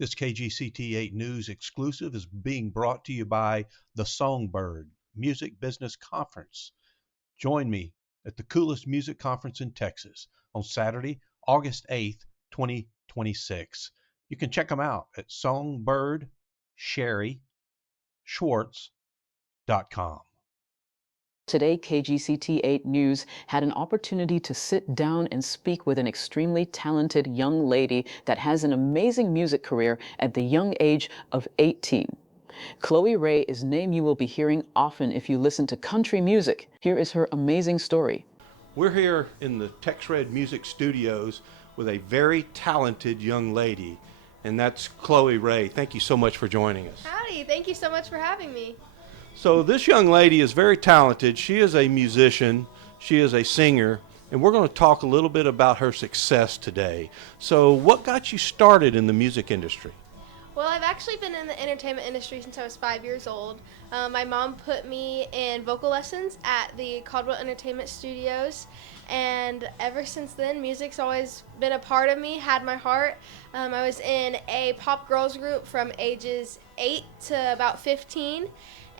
This KGCT 8 News exclusive is being brought to you by the Songbird Music Business Conference. Join me at the coolest music conference in Texas on Saturday, August 8th, 2026. You can check them out at songbirdSherrySchwartz.com. Today, KGCT 8 News had an opportunity to sit down and speak with an extremely talented young lady that has an amazing music career at the young age of 18. Chloe Ray is a name you will be hearing often if you listen to country music. Here is her amazing story. We're here in the Tex Red Music Studios with a very talented young lady, and that's Chloe Ray. Thank you so much for joining us. Howdy, thank you so much for having me. So this young lady is very talented. She is a musician, she is a singer, and we're going to talk a little bit about her success today. So what got you started in the music industry? Well, I've actually been in the entertainment industry since I was 5 years old. My mom put me in vocal lessons at the Caldwell Entertainment Studios, and ever since then, music's always been a part of me, had my heart. I was in a pop girls group from ages 8 to about 15,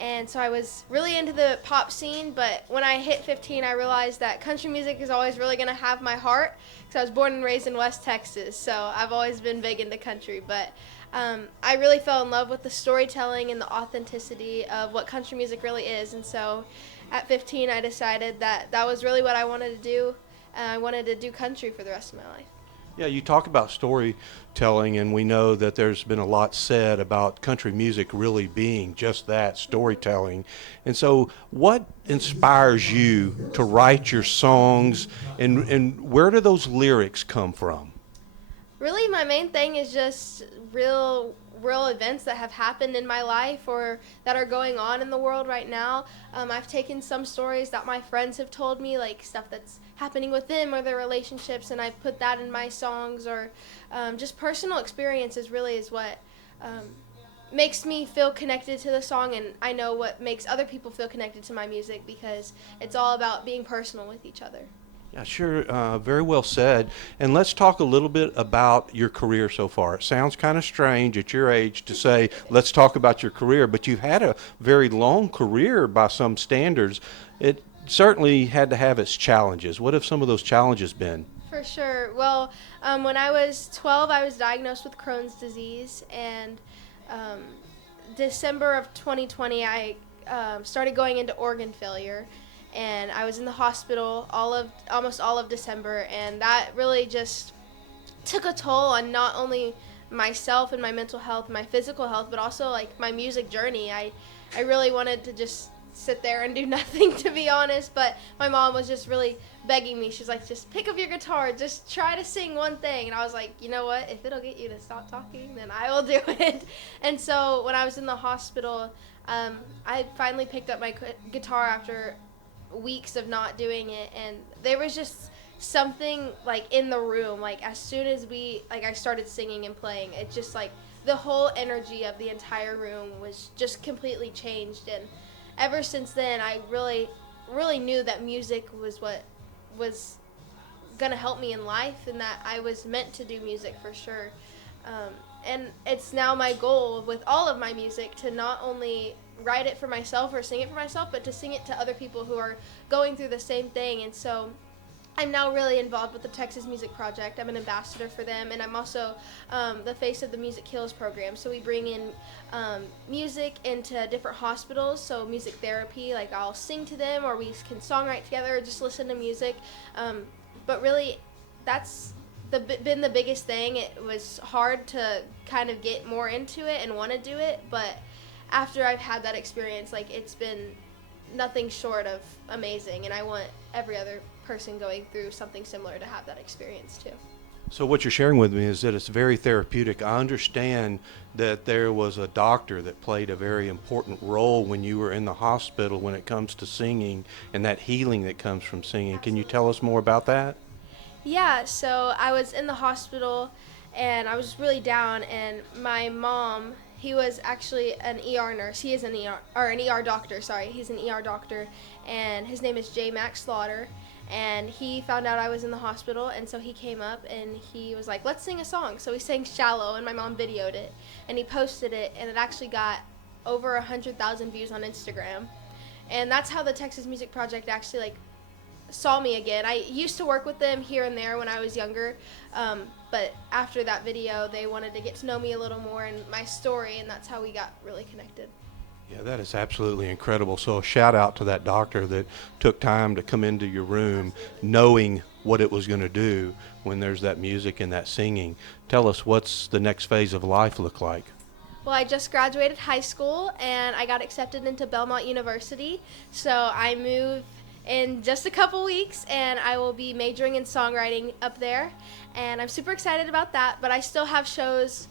and so I was really into the pop scene, but when I hit 15, I realized that country music is always really going to have my heart, because I was born and raised in West Texas, so I've always been big into country, but I really fell in love with the storytelling and the authenticity of what country music really is, and so at 15 I decided that that was really what I wanted to do. I wanted to do country for the rest of my life. Yeah, you talk about storytelling, and we know that there's been a lot said about country music really being just that, storytelling. And so what inspires you to write your songs, and where do those lyrics come from? Really, my main thing is just real events that have happened in my life or that are going on in the world right now. I've taken some stories that my friends have told me, like stuff that's happening with them or their relationships, and I put that in my songs, or just personal experiences really is what makes me feel connected to the song, and I know what makes other people feel connected to my music, because it's all about being personal with each other. Yeah, sure. Very well said. And let's talk a little bit about your career so far. It sounds kind of strange at your age to say, let's talk about your career, but you've had a very long career by some standards. It certainly had to have its challenges. What have some of those challenges been? For sure. Well, when I was 12, I was diagnosed with Crohn's disease, and um, December of 2020, I started going into organ failure, and I was in the hospital almost all of December, and that really just took a toll on not only myself and my mental health, my physical health, but also like my music journey. I really wanted to just sit there and do nothing, to be honest, but my mom was just really begging me. She's like, just pick up your guitar, just try to sing one thing. And I was like, you know what, if it'll get you to stop talking, then I will do it. And so when I was in the hospital, I finally picked up my guitar after weeks of not doing it, and there was just something like in the room, like as soon as I started singing and playing, it just like the whole energy of the entire room was just completely changed. And ever since then, I really knew that music was what was gonna help me in life, and that I was meant to do music for sure. And it's now my goal with all of my music to not only write it for myself or sing it for myself, but to sing it to other people who are going through the same thing. And so I'm now really involved with the Texas Music Project. I'm an ambassador for them, and I'm also the face of the Music Heals program. So we bring in music into different hospitals, so music therapy, like I'll sing to them, or we can songwrite together, or just listen to music. But really, that's been the biggest thing. It was hard to kind of get more into it and want to do it, but after I've had that experience, like it's been nothing short of amazing, and I want every other person going through something similar to have that experience too. So what you're sharing with me is that it's very therapeutic. I understand that there was a doctor that played a very important role when you were in the hospital when it comes to singing and that healing that comes from singing. Can you tell us more about that? Yeah, so I was in the hospital and I was really down, and my mom, he was actually an ER nurse. He is an ER, or an ER doctor, sorry. He's an ER doctor, and his name is J. Max Slaughter. and he found out I was in the hospital, and so he came up and he was like, let's sing a song. So we sang Shallow, and my mom videoed it, and he posted it, and it actually got over 100,000 views on Instagram. And that's how the Texas Music Project actually like saw me again. I used to work with them here and there when I was younger, but after that video, they wanted to get to know me a little more and my story, and that's how we got really connected. Yeah, that is absolutely incredible. So a shout out to that doctor that took time to come into your room knowing what it was going to do when there's that music and that singing. Tell us, what's the next phase of life look like? Well, I just graduated high school and I got accepted into Belmont University. So I move in just a couple weeks and I will be majoring in songwriting up there. And I'm super excited about that, but I still have shows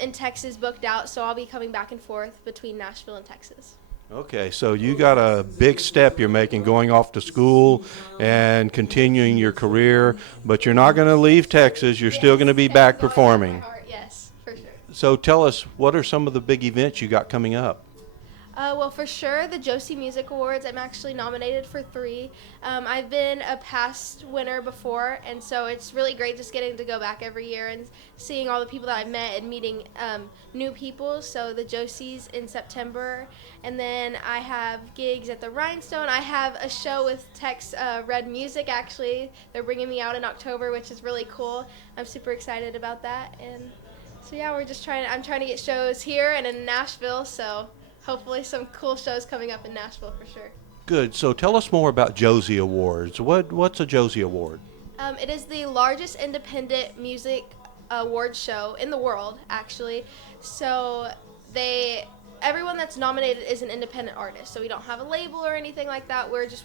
in Texas booked out, so I'll be coming back and forth between Nashville and Texas. Okay, so you got a big step you're making, going off to school and continuing your career, but you're not going to leave Texas. You're still going to be back performing. Yes, for sure. So tell us, what are some of the big events you got coming up? Well, for sure, the Josie Music Awards. I'm actually nominated for 3. I've been a past winner before, and so it's really great just getting to go back every year and seeing all the people that I've met and meeting new people. So the Josies in September, and then I have gigs at the Rhinestone. I have a show with Tex Red Music, actually. They're bringing me out in October, which is really cool. I'm super excited about that. And so, yeah, I'm trying to get shows here and in Nashville, so hopefully some cool shows coming up in Nashville for sure. Good. So tell us more about Josie Awards. What's a Josie Award? It is the largest independent music award show in the world, actually. So everyone that's nominated is an independent artist. So we don't have a label or anything like that. We're just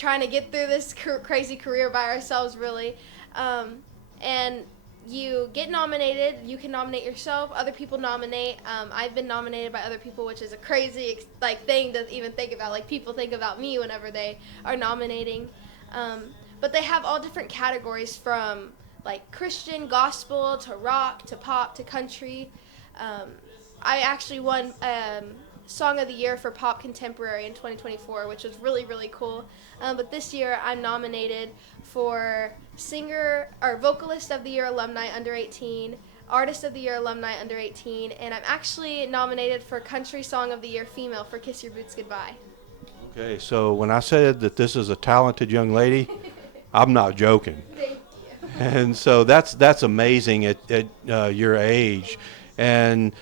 trying to get through this crazy career by ourselves, really. And you get nominated, you can nominate yourself, other people nominate. I've been nominated by other people, which is a crazy thing to even think about. Like, people think about me whenever they are nominating. But they have all different categories, from like Christian, gospel, to rock, to pop, to country. I actually won Song of the Year for Pop Contemporary in 2024, which was really, really cool. But this year I'm nominated for Singer or Vocalist of the Year Alumni Under 18, Artist of the Year Alumni Under 18, and I'm actually nominated for Country Song of the Year Female for Kiss Your Boots Goodbye. Okay, so when I said that this is a talented young lady, I'm not joking. Thank you. And so that's amazing at your age. And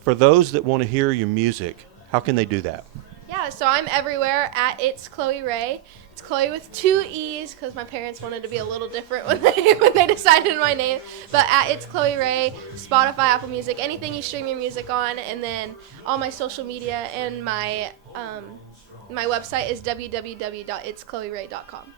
for those that want to hear your music, how can they do that? Yeah, so I'm everywhere at It's Chloe Ray. It's Chloe with 2 E's because my parents wanted to be a little different when they decided my name. But at It's Chloe Ray, Spotify, Apple Music, anything you stream your music on, and then all my social media, and my website is www.itschloeray.com.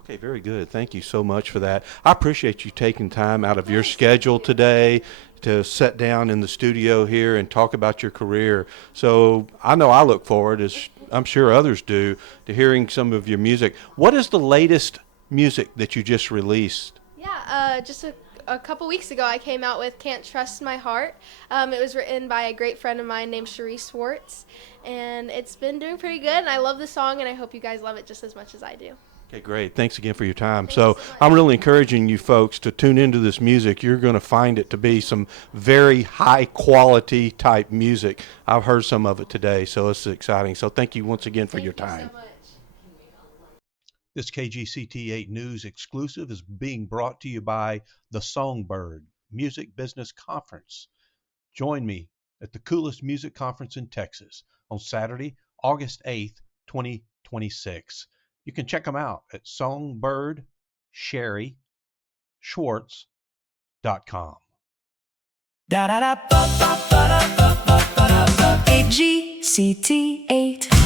Okay, very good. Thank you so much for that. I appreciate you taking time out of your schedule today to sit down in the studio here and talk about your career. So I know I look forward, as I'm sure others do, to hearing some of your music. What is the latest music that you just released? Yeah, just a couple weeks ago I came out with Can't Trust My Heart. It was written by a great friend of mine named Cherie Swartz, and it's been doing pretty good, and I love the song, and I hope you guys love it just as much as I do. Okay, great. Thanks again for your time. Thank So you so much. I'm really encouraging you folks to tune into this music. You're going to find it to be some very high quality type music. I've heard some of it today, so it's exciting. So thank you once again for your time. Thank you so much. This KGCT 8 News exclusive is being brought to you by the Songbird Music Business Conference. Join me at the coolest music conference in Texas on Saturday, August 8th, 2026. You can check them out at songbirdSherrySchwartz.com. KGCT 8